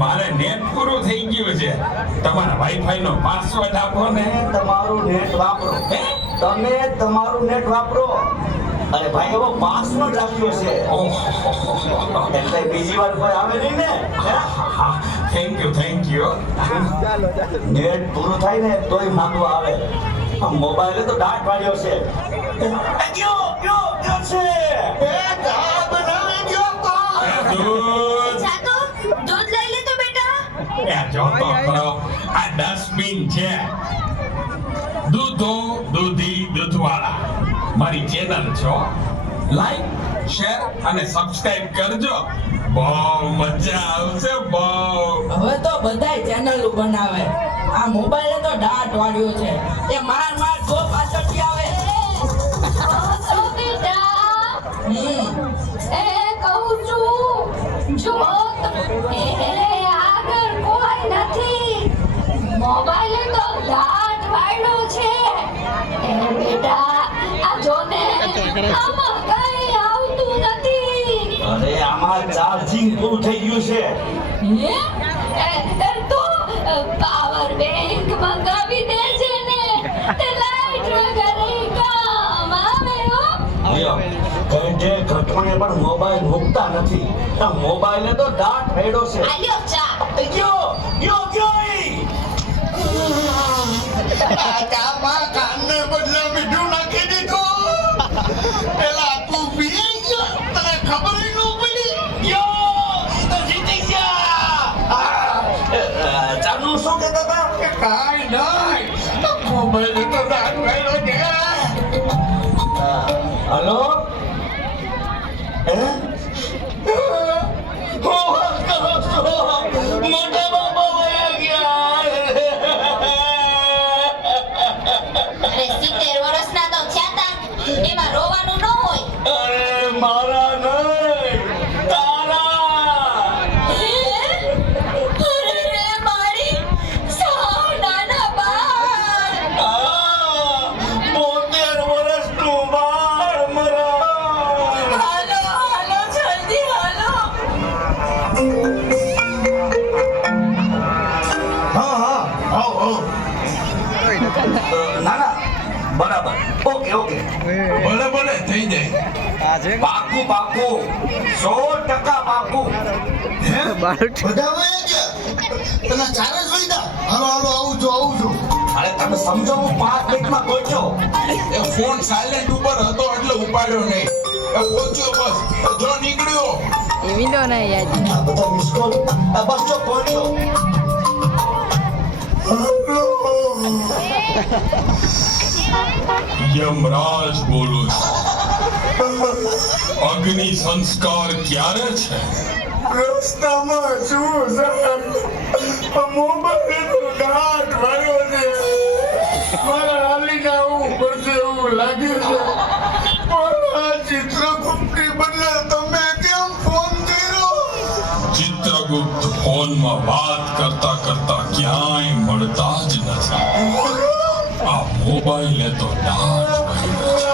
મારે નેટ પૂરું થઈ ગયું છે. તમારા વાઈફાઈ નો પાસવર્ડ આપો ને. તમારું નેટ વાપરો. તમે તમારું નેટ વાપરો. અરે ભાઈ એવો પાસવર્ડ રાખ્યો છે. એટલે બીજી વાર કોઈ આવે નહીં ને. Thank you. નેટ પૂરું થાય ને તોય માંગવા આવે. મોબાઈલે તો દાટ પાડ્યો છે. કયો છે એ ચા બનાવી ગયો દૂધ જાતો દૂધ લઈ લે તો બેટા. જોતો ખરો, આ ડસ્ટબિન છે. દૂધી દૂધવાળા મારી ચેનલ છો. લાઈક શેર અને સબસ્ક્રાઇબ કરજો. બહુ મજા આવશે. બહુ હવે તો બધાય ચેનલ બનાવે. આ મોબાઈલે તો દાટ વાળ્યો છે. એ માર જો પાછળથી આવે. તો બેટા એ કહું છું જો એ આગળ કોઈ નથી. મોબાઈલે તો દાટ વાળ્યો છે. એ બેટા આ જો ને આમાં કઈ આવતું નથી. અરે આમાં ચાર્જિંગ પૂરું થઈ ગયું છે. તો પાવર બેંક મંગાવી દેજે ને. તે લાઈટ વગર કામ આવે હો. લ્યો ઘંટે ઘટવાને પણ મોબાઈલ મૂકતા નથી. આ મોબાઈલે તો દાટ ફેડ્યો છે. આલ્યો ચા. ગયો આ ચામાં કાનને બદલે મીઠું નાખી દીધું. એલા તું પી ગયો તને ખબર ય ન પડી. તો જીતી ગયા. ચાનું શું કહેતા હતા? કે કાઈ નહીં, મોબાઈલ તો દાટ ફેડ્યો છે. હલો મોટા બાબા વયા ગયા. અરે 70 વર્ષના તો થયા તા. એમાં રોવાનું ન હોય. અરે મારા નહીં તારા. અરે રે મારી સાવ નાના બાળ. 72 વર્ષનું બાળ મરા. હાલો જલ્દી હાલો. હા ના બરાબર. ઓકે ભલે થઈ જાય. પાકું 100% પાકું. બાળક બધા વયા ગયા. તને ચાર જ વૈદા. હાલો આવું છું. અરે તમે સમજો હું 5 મિનિટમાં પહોંચ્યો. ફોન સાયલેન્ટ ઉપર હતો એટલે ઉપાડ્યો નહીં. પહોંચ્યો બસ. જો નીકળ્યો. એ વિન્ડો નહીં યાદ. આ બધા મિસ કોલ. બસ જો પહોંચ્યો. યમરાજ બોલું છું. અગ્નિ સંસ્કાર ક્યારે છે? રસ્તામાં શું સર? મોબાઈલ તો દાટ વાળ્યો છે. મારા હાલીને આવવું પડશે એવું લાગે છે. પણ આ ચિત્રગુપ્તની બદલે તમે કેમ ફોન કર્યો? ચિત્રગુપ્ત ફોનમાં વાત કરતા ક્યાંય મળતા જ નથી. આ મોબાઈલે તો દાટ ભર્યો છે.